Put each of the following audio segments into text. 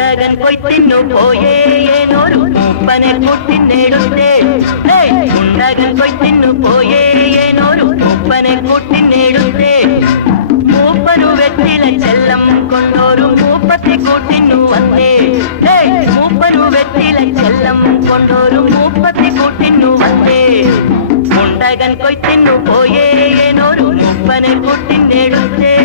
ഉണ്ടകൻ കൊയ്ത്തിന്നു പോയേ ഏനൊരു മൂപ്പനെ കൂട്ടിനെടുത്തേ ഉണ്ടകൻ കൊയ്ത്തിന്നു പോയേ ഏനൊരു മൂപ്പനെ കൂട്ടിനെടുത്തേ മൂപ്പനു വെറ്റില ചെല്ലം കൊണ്ടൊരു മൂപ്പത്തെ കൂട്ടിന്നു വന്നേ മൂപ്പനു വെറ്റില ചെല്ലം കൊണ്ടൊരു മൂപ്പത്തെ കൂട്ടിന്നു വന്നേ ഉണ്ടകൻ കൊയ്ത്തിന്നു പോയേ ഏനൊരു മൂപ്പനെ കൂട്ടിനെടുത്തേ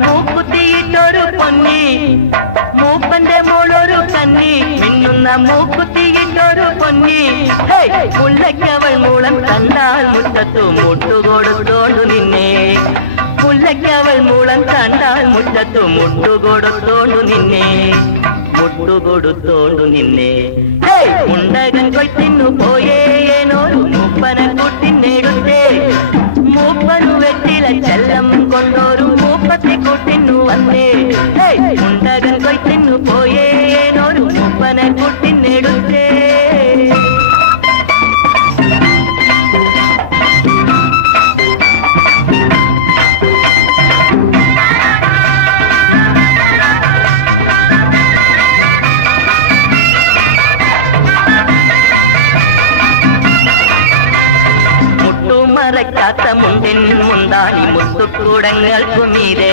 മൂക്കുത്തിയിട്ടൊരു പൊന്നി മൂപ്പന്റെ മോളൊരു കന്നി മിന്നുന്ന മൂക്കുത്തിയിട്ടൊരു പൊന്നി മുല്ലയ്ക്കവൾ മൂളം കണ്ടാൽ മുറ്റത്തു മുട്ടുകൊടുത്തോണ്ടു നിന്നെ മുല്ലയ്ക്കവൾ മൂളം കണ്ടാൽ മുറ്റത്തു മുട്ടുകൊടുത്തോണ്ടു നിന്നെ മുട്ടുകൊടുത്തോണ്ടു നിന്നെ ഉണ്ടകൻ കൊയ്ത്തിന്നു പോയേ ഏനൊരു മൂപ്പനെ കൂട്ടിനെടുത്തേ മൂപ്പനു വെറ്റില ചെല്ലം കൊണ്ടൊരു മൂപ്പത്തെ കൂട്ടിന്നു വന്നേ ഉണ്ടകൻ കൊയ്ത്തിന്നു പോയേ ഏനൊരു മൂപ്പനെ കൂട്ടിനെടുത്തേ മറക്കാത്ത മുണ്ടിൻ മുന്താണി മുത്തുക്കൂടങ്ങൾക്കുമീരെ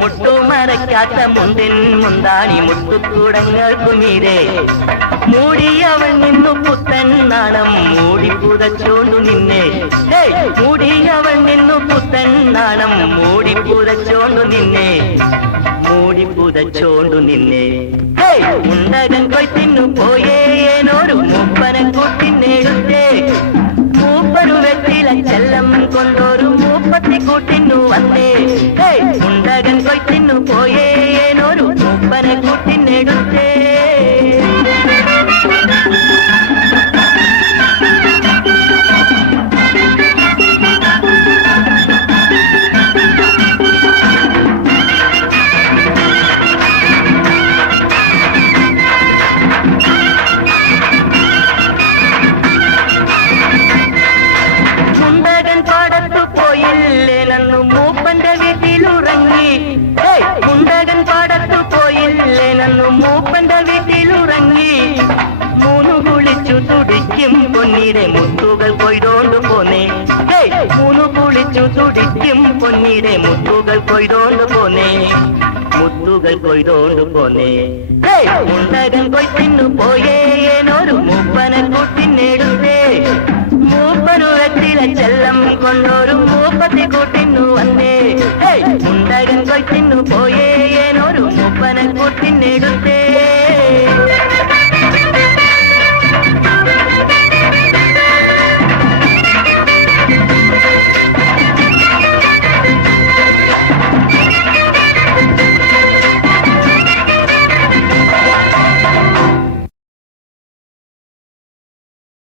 മുട്ടുമറക്കാത്ത മുണ്ടിൻ മുന്താണി മുത്തുക്കൂടങ്ങൾക്കുമീരെ മൂടിയവൾ നിന്നു പുത്തൻ നാണം മൂടി പുതച്ചോണ്ടു നിന്നെ മൂടിയവൾ നിന്നു പുത്തൻ നാണം മൂടി പുതച്ചോണ്ടു നിന്നെ മൂടി പുതച്ചോണ്ടു നിന്നെ ഉണ്ടകൻ കൊയ്ത്തിന്നു പോയേ ഏനൊരു മൂപ്പനെ കൂട്ടിനെടുത്തേ മൂപ്പനു വെറ്റില ചെല്ലം കൊണ്ടൊരു മൂപ്പത്തെ കൂട്ടിന്നു വന്നേ ഉണ്ടകൻ കൊയ്ത്തിന്നു പോയേ ഏനൊരു മൂപ്പനെ കൂട്ടിനെടുത്തേ മൂപ്പന്റെ വീട്ടിലുറങ്ങി മുണ്ടകൻ പാടത്തു പോയില്ലേ നന്നു മൂപ്പന്റെ വീട്ടിലുറങ്ങി മൂന്നു കുളിച്ചു തുടിക്കും പൊന്നീരെ മുത്തുകൾ കൊയ്തോണ്ടു പോന്നേ മൂന്നു കുളിച്ചു തുടിക്കും പൊന്നീരെ മുത്തുകൾ കൊയ്തോണ്ടു പോന്നേ മുത്തുകൾ കൊയ്തോണ്ടു പോന്നേ മുണ്ടകൻ കൊയ്ത്തിന്നു പോയേ ഏനൊരു മൂപ്പനെ കൂട്ടിനെടുത്തേ മൂപ്പനു വെറ്റില ചെല്ലം കൊണ്ടൊരു മൂപ്പത്തെ കൂട്ടിന്നു വന്നേ ഉണ്ടകൻ കൊയ്ത്തിന്നു പോയേ ഏനൊരു മൂപ്പനെ കൂട്ടിനെടുത്തേ